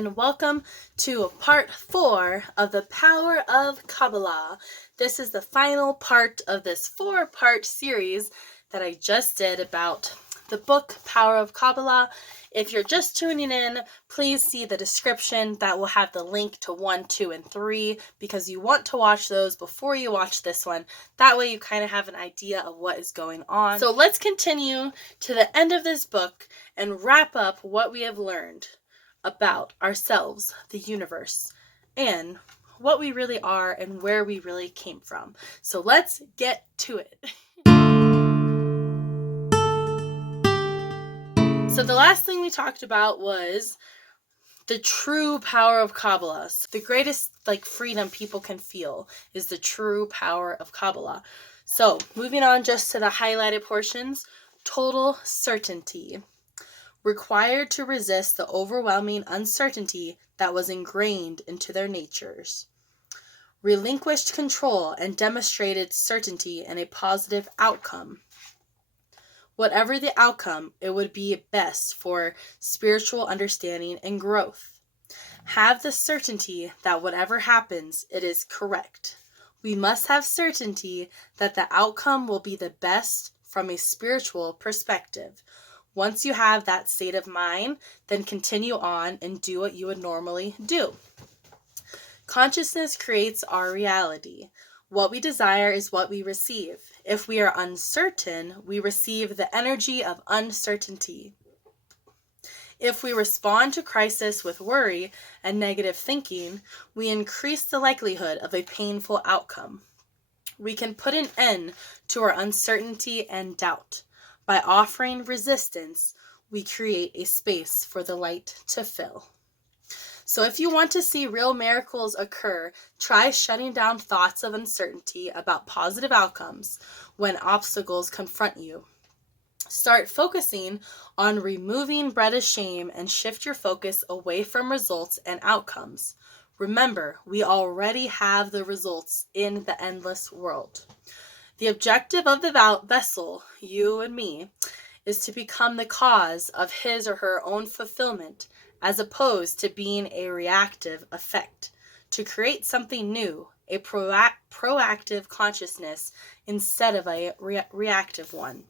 and welcome to part 4 of the Power of Kabbalah. This is the final part of this 4-part series that I just did about the book Power of Kabbalah. If you're just tuning in, please see the description. That will have the link to 1, 2, and 3 because you want to watch those before you watch this one. That way you kind of have an idea of what is going on. So let's continue to the end of this book and wrap up what we have learned about ourselves, the universe, and what we really are and where we really came from. So let's get to it. So the last thing we talked about was the true power of Kabbalah. So the greatest freedom people can feel is the true power of Kabbalah. So moving on just to the highlighted portions, total certainty. Required to resist the overwhelming uncertainty that was ingrained into their natures. Relinquished control and demonstrated certainty in a positive outcome. Whatever the outcome, it would be best for spiritual understanding and growth. Have the certainty that whatever happens, it is correct. We must have certainty that the outcome will be the best from a spiritual perspective. Once you have that state of mind, then continue on and do what you would normally do. Consciousness creates our reality. What we desire is what we receive. If we are uncertain, we receive the energy of uncertainty. If we respond to crisis with worry and negative thinking, we increase the likelihood of a painful outcome. We can put an end to our uncertainty and doubt. By offering resistance, we create a space for the light to fill. So if you want to see real miracles occur, try shutting down thoughts of uncertainty about positive outcomes when obstacles confront you. Start focusing on removing bread of shame and shift your focus away from results and outcomes. Remember, we already have the results in the endless world. The objective of the vessel, you and me, is to become the cause of his or her own fulfillment, as opposed to being a reactive effect, to create something new, a proactive consciousness instead of a reactive one.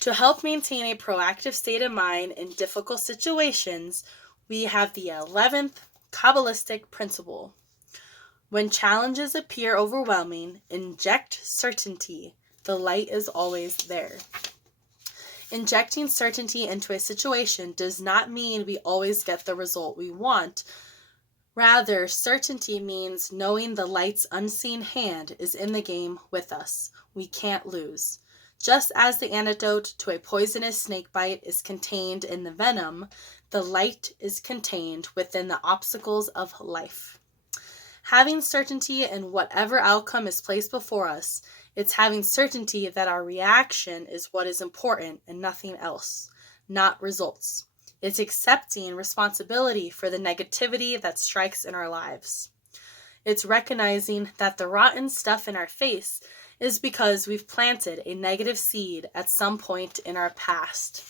To help maintain a proactive state of mind in difficult situations, we have the 11th Kabbalistic principle. When challenges appear overwhelming, inject certainty. The light is always there. Injecting certainty into a situation does not mean we always get the result we want. Rather, certainty means knowing the light's unseen hand is in the game with us. We can't lose. Just as the antidote to a poisonous snakebite is contained in the venom, the light is contained within the obstacles of life. Having certainty in whatever outcome is placed before us, it's having certainty that our reaction is what is important and nothing else, not results. It's accepting responsibility for the negativity that strikes in our lives. It's recognizing that the rotten stuff in our face is because we've planted a negative seed at some point in our past.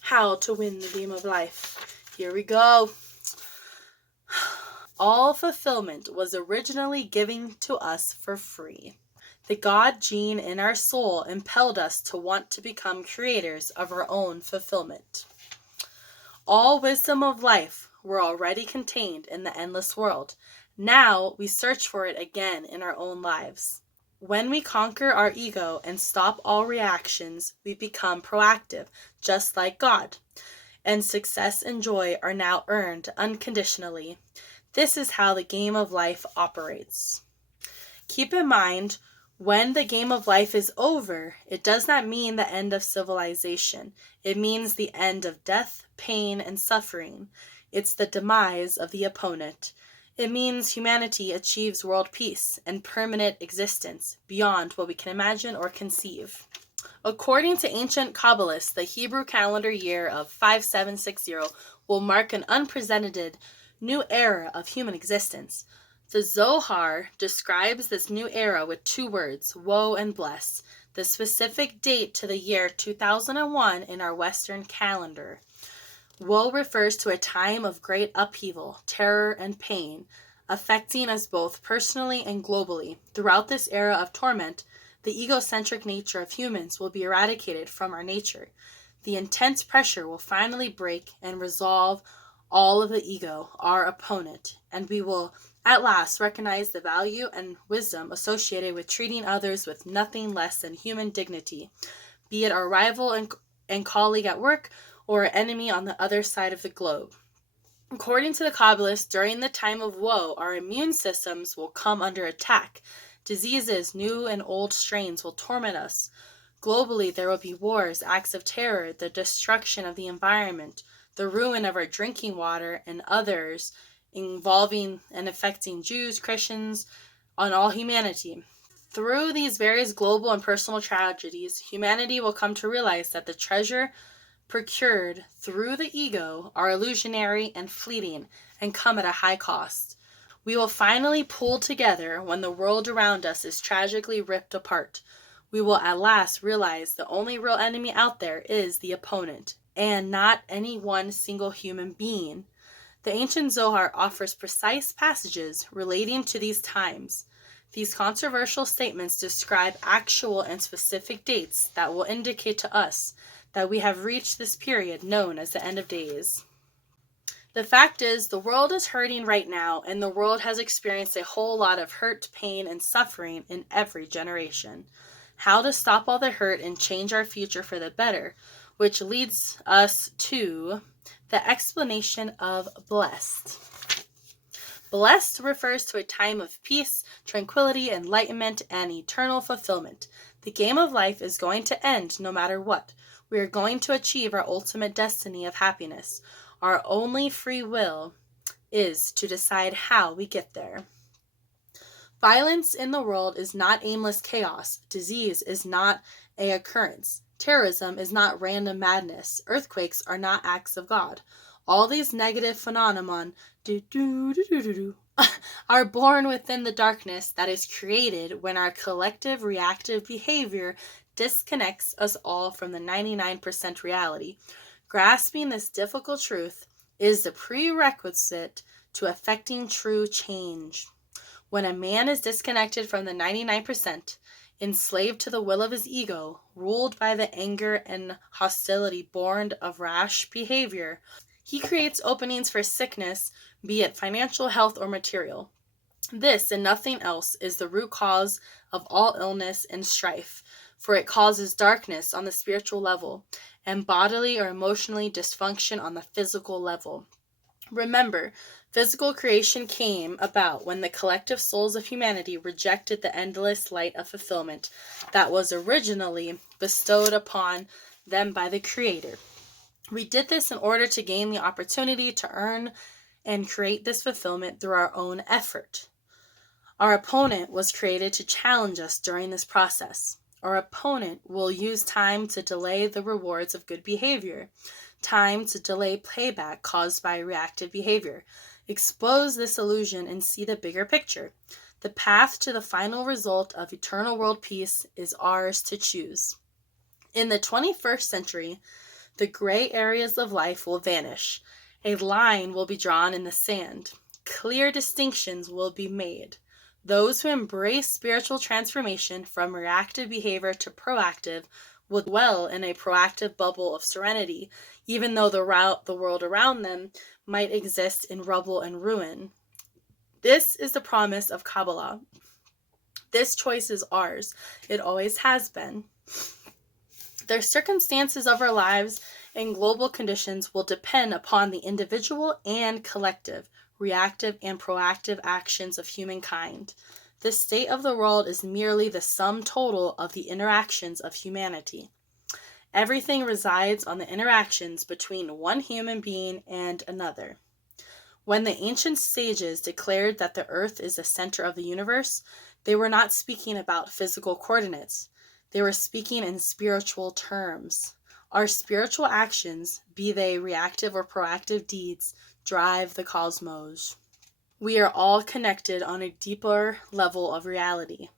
How to win the game of life. Here we go. All fulfillment was originally given to us for free. The God gene in our soul impelled us to want to become creators of our own fulfillment. All wisdom of life were already contained in the endless world. Now we search for it again in our own lives. When we conquer our ego and stop all reactions, we become proactive, just like God. And success and joy are now earned unconditionally. This is how the game of life operates. Keep in mind, when the game of life is over, it does not mean the end of civilization. It means the end of death, pain, and suffering. It's the demise of the opponent. It means humanity achieves world peace and permanent existence beyond what we can imagine or conceive. According to ancient Kabbalists, the Hebrew calendar year of 5760 will mark an unprecedented new era of human existence. The Zohar describes this new era with 2 words, woe and bless, the specific date to the year 2001 in our Western calendar. Woe refers to a time of great upheaval, terror, and pain, affecting us both personally and globally. Throughout this era of torment, the egocentric nature of humans will be eradicated from our nature. The intense pressure will finally break and resolve all of the ego, our opponent, and we will at last recognize the value and wisdom associated with treating others with nothing less than human dignity, be it our rival and colleague at work or enemy on the other side of the globe. According to the Kabbalists, during the time of woe, our immune systems will come under attack. Diseases, new and old strains will torment us. Globally, there will be wars, acts of terror, the destruction of the environment, the ruin of our drinking water, and others involving and affecting Jews, Christians, on all humanity. Through these various global and personal tragedies, humanity will come to realize that the treasure procured through the ego are illusionary and fleeting and come at a high cost. We will finally pull together when the world around us is tragically ripped apart. We will at last realize the only real enemy out there is the opponent, and not any one single human being. The ancient Zohar offers precise passages relating to these times. These controversial statements describe actual and specific dates that will indicate to us that we have reached this period known as the end of days. The fact is, the world is hurting right now, and the world has experienced a whole lot of hurt, pain, and suffering in every generation. How to stop all the hurt and change our future for the better, which leads us to the explanation of blessed. Blessed refers to a time of peace, tranquility, enlightenment, and eternal fulfillment. The game of life is going to end no matter what. We are going to achieve our ultimate destiny of happiness. Our only free will is to decide how we get there. Violence in the world is not aimless chaos. Disease is not an occurrence. Terrorism is not random madness. Earthquakes are not acts of God. All these negative phenomena are born within the darkness that is created when our collective reactive behavior disconnects us all from the 99% reality. Grasping this difficult truth is the prerequisite to effecting true change. When a man is disconnected from the 99%, enslaved to the will of his ego, ruled by the anger and hostility born of rash behavior, he creates openings for sickness, be it financial, health, or material. This and nothing else is the root cause of all illness and strife, for it causes darkness on the spiritual level and bodily or emotionally dysfunction on the physical level. Remember, physical creation came about when the collective souls of humanity rejected the endless light of fulfillment that was originally bestowed upon them by the Creator. We did this in order to gain the opportunity to earn and create this fulfillment through our own effort. Our opponent was created to challenge us during this process. Our opponent will use time to delay the rewards of good behavior, time to delay payback caused by reactive behavior. Expose this illusion and see the bigger picture. The path to the final result of eternal world peace is ours to choose. In the 21st century, the gray areas of life will vanish. A line will be drawn in the sand. Clear distinctions will be made. Those who embrace spiritual transformation from reactive behavior to proactive will dwell in a proactive bubble of serenity, even though the world around them might exist in rubble and ruin. This is the promise of Kabbalah. This choice is ours. It always has been. The circumstances of our lives and global conditions will depend upon the individual and collective, reactive and proactive actions of humankind. The state of the world is merely the sum total of the interactions of humanity. Everything resides on the interactions between one human being and another. When the ancient sages declared that the earth is the center of the universe, they were not speaking about physical coordinates. They were speaking in spiritual terms. Our spiritual actions, be they reactive or proactive deeds, drive the cosmos. We are all connected on a deeper level of reality.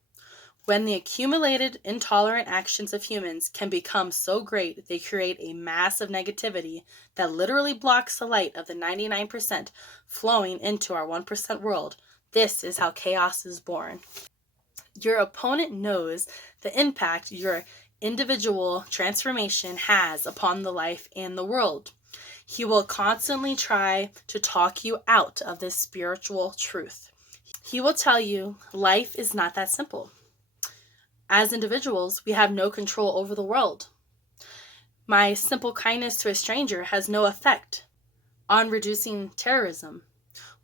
When the accumulated intolerant actions of humans can become so great, they create a mass of negativity that literally blocks the light of the 99% flowing into our 1% world. This is how chaos is born. Your opponent knows the impact your individual transformation has upon the life and the world. He will constantly try to talk you out of this spiritual truth. He will tell you life is not that simple. As individuals, we have no control over the world. My simple kindness to a stranger has no effect on reducing terrorism.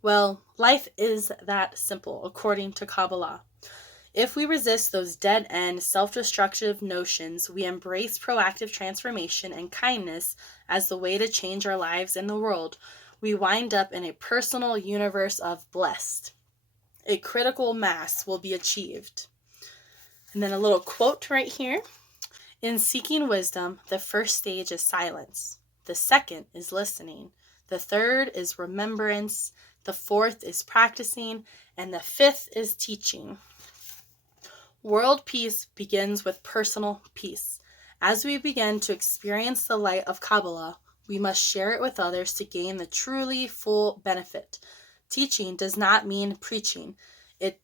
Well, life is that simple, according to Kabbalah. If we resist those dead-end, self-destructive notions, we embrace proactive transformation and kindness as the way to change our lives and the world, we wind up in a personal universe of blessed. A critical mass will be achieved. And then a little quote right here. In seeking wisdom, the first stage is silence. The second is listening. The third is remembrance. The fourth is practicing. And the fifth is teaching. World peace begins with personal peace. As we begin to experience the light of Kabbalah, we must share it with others to gain the truly full benefit. Teaching does not mean preaching.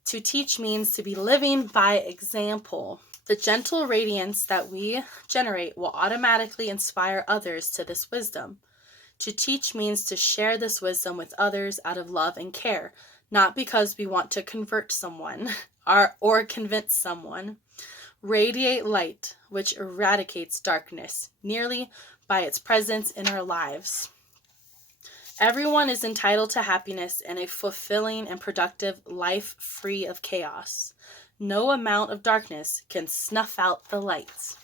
To teach means to be living by example. The gentle radiance that we generate will automatically inspire others to this wisdom. To teach means to share this wisdom with others out of love and care, not because we want to convert someone or convince someone. Radiate light, which eradicates darkness, merely by its presence in our lives. Everyone is entitled to happiness and a fulfilling and productive life free of chaos. No amount of darkness can snuff out the lights.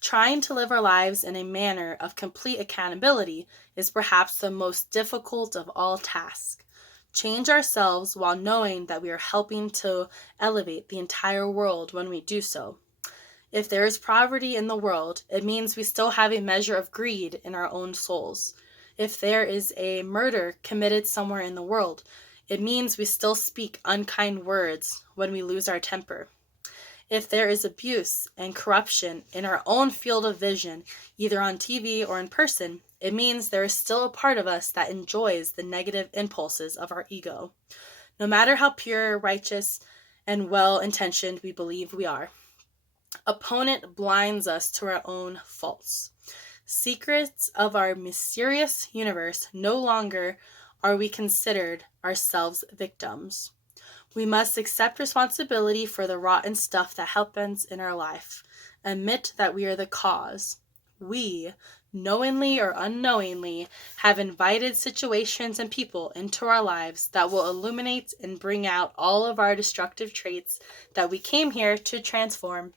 Trying to live our lives in a manner of complete accountability is perhaps the most difficult of all tasks. Change ourselves while knowing that we are helping to elevate the entire world when we do so. If there is poverty in the world, it means we still have a measure of greed in our own souls. If there is a murder committed somewhere in the world, it means we still speak unkind words when we lose our temper. If there is abuse and corruption in our own field of vision, either on TV or in person, it means there is still a part of us that enjoys the negative impulses of our ego, no matter how pure, righteous, and well-intentioned we believe we are. Opponent blinds us to our own faults. Secrets of our mysterious universe, no longer are we considered ourselves victims. We must accept responsibility for the rotten stuff that happens in our life. Admit that we are the cause. We, knowingly or unknowingly, have invited situations and people into our lives that will illuminate and bring out all of our destructive traits that we came here to transform.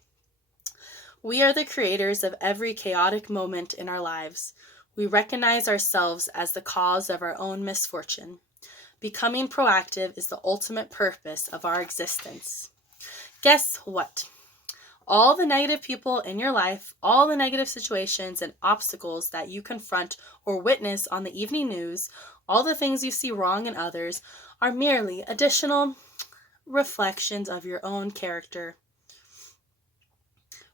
We are the creators of every chaotic moment in our lives. We recognize ourselves as the cause of our own misfortune. Becoming proactive is the ultimate purpose of our existence. Guess what? All the negative people in your life, all the negative situations and obstacles that you confront or witness on the evening news, all the things you see wrong in others, are merely additional reflections of your own character.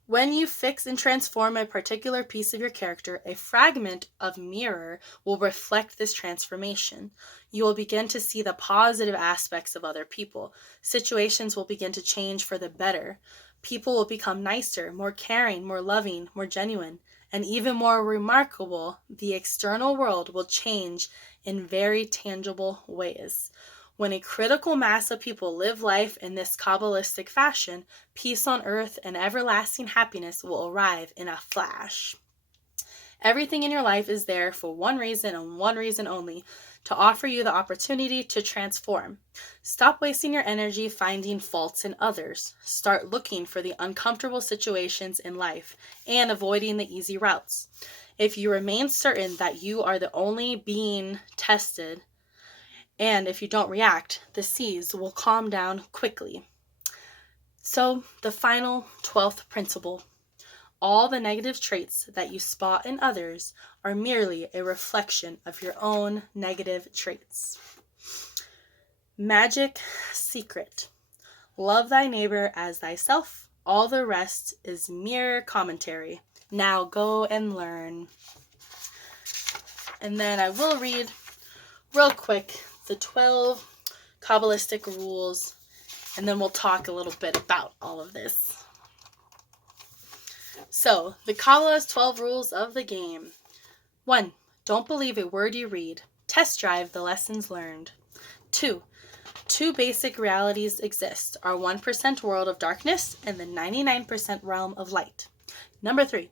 When you fix and transform a particular piece of your character, a fragment of mirror will reflect this transformation. You will begin to see the positive aspects of other people. Situations will begin to change for the better. People will become nicer, more caring, more loving, more genuine, and even more remarkable. The external world will change in very tangible ways. When a critical mass of people live life in this Kabbalistic fashion, peace on earth and everlasting happiness will arrive in a flash. Everything in your life is there for one reason and one reason only, to offer you the opportunity to transform. Stop wasting your energy finding faults in others. Start looking for the uncomfortable situations in life and avoiding the easy routes. If you remain certain that you are the only being tested, and if you don't react, the seas will calm down quickly. So, the final 12th principle. All the negative traits that you spot in others are merely a reflection of your own negative traits. Magic secret. Love thy neighbor as thyself. All the rest is mere commentary. Now go and learn. And then I will read real quick the 12 Kabbalistic rules, and then we'll talk a little bit about all of this. So, the Kabbalah's 12 rules of the game. 1. Don't believe a word you read. Test drive the lessons learned. 2. Two basic realities exist, our 1% world of darkness and the 99% realm of light. 3.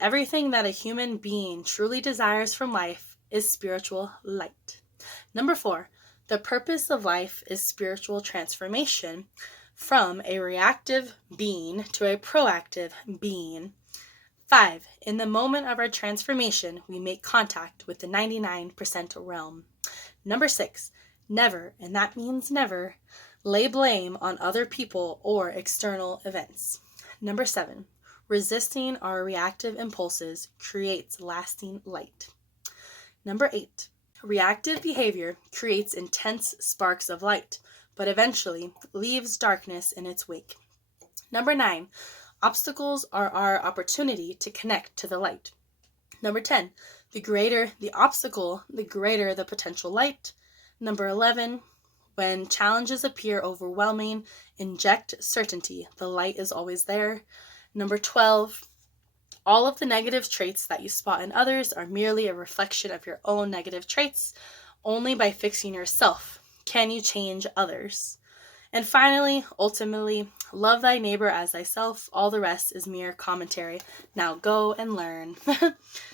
Everything that a human being truly desires from life is spiritual light. 4. The purpose of life is spiritual transformation from a reactive being to a proactive being. 5. In the moment of our transformation, we make contact with the 99% realm. 6. Never, and that means never, lay blame on other people or external events. 7. Resisting our reactive impulses creates lasting light. 8. Reactive behavior creates intense sparks of light, but eventually leaves darkness in its wake. 9. Obstacles are our opportunity to connect to the light. 10. The greater the obstacle, the greater the potential light. 11. When challenges appear overwhelming, inject certainty. The light is always there. 12. All of the negative traits that you spot in others are merely a reflection of your own negative traits. Only by fixing yourself can you change others. And finally, ultimately, love thy neighbor as thyself. All the rest is mere commentary. Now go and learn.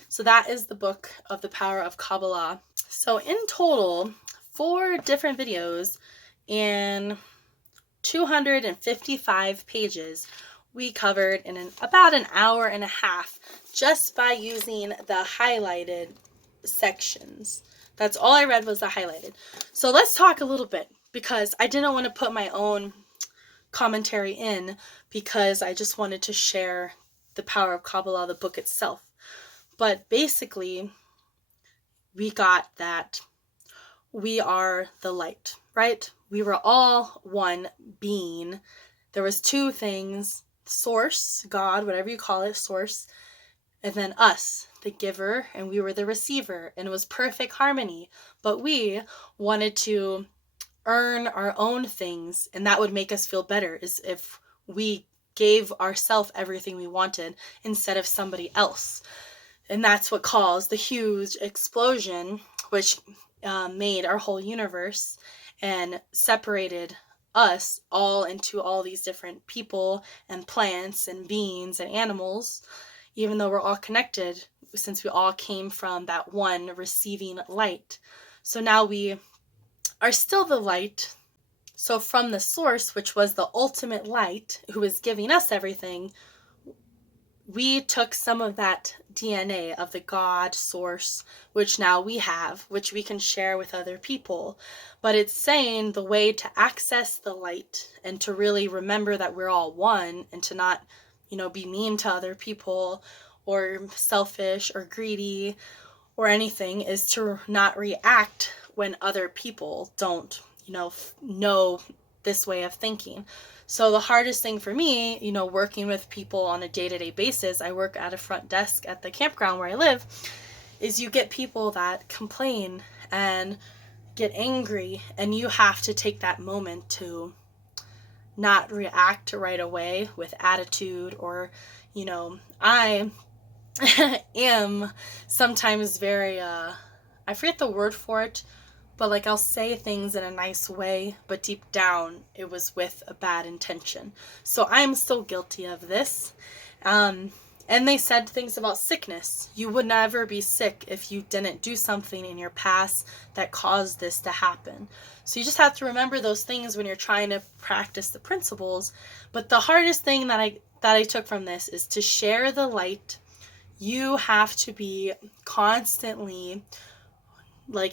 So that is the book of the Power of Kabbalah. So in total, 4 different videos and 255 pages we covered in about an hour and a half just by using the highlighted sections. That's all I read was the highlighted. So let's talk a little bit, because I didn't want to put my own commentary in, because I just wanted to share the Power of Kabbalah, the book itself. But basically, we got that we are the light, right? We were all one being. There was 2 things: source, God, whatever you call it, source, and then us, the giver, and we were the receiver, and it was perfect harmony. But we wanted to earn our own things, and that would make us feel better, is if we gave ourselves everything we wanted instead of somebody else. And that's what caused the huge explosion, which made our whole universe and separated us all into all these different people and plants and beings and animals, even though we're all connected, since we all came from that one receiving light. So now we are still the light. So from the source, which was the ultimate light, who is giving us everything, we took some of that DNA of the God source, which now we have, which we can share with other people. But it's saying the way to access the light and to really remember that we're all one, and to not, be mean to other people or selfish or greedy or anything, is to not react when other people don't, know this way of thinking. So the hardest thing for me, working with people on a day-to-day basis, I work at a front desk at the campground where I live, is you get people that complain and get angry, and you have to take that moment to not react right away with attitude, or, I am sometimes very, I forget the word for it, but I'll say things in a nice way, but deep down it was with a bad intention. So I'm still guilty of this. And they said things about sickness. You would never be sick if you didn't do something in your past that caused this to happen. So you just have to remember those things when you're trying to practice the principles. But the hardest thing that I took from this is to share the light. You have to be constantly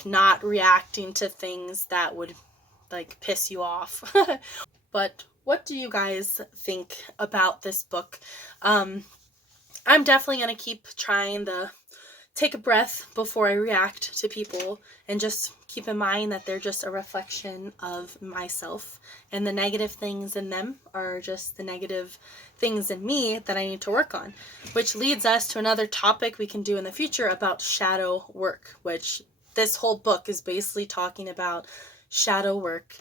not reacting to things that would piss you off. But what do you guys think about this book? I'm definitely going to keep trying the take a breath before I react to people, and just keep in mind that they're just a reflection of myself, and the negative things in them are just the negative things in me that I need to work on, which leads us to another topic we can do in the future about shadow work, which this whole book is basically talking about shadow work.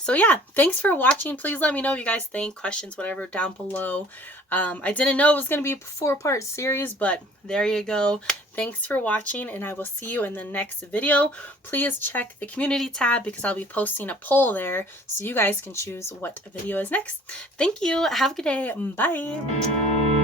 So yeah, thanks for watching. Please let me know what you guys think, questions, whatever, down below. I didn't know it was going to be a 4-part series, but there you go. Thanks for watching, and I will see you in the next video. Please check the community tab because I'll be posting a poll there so you guys can choose what video is next. Thank you. Have a good day. Bye.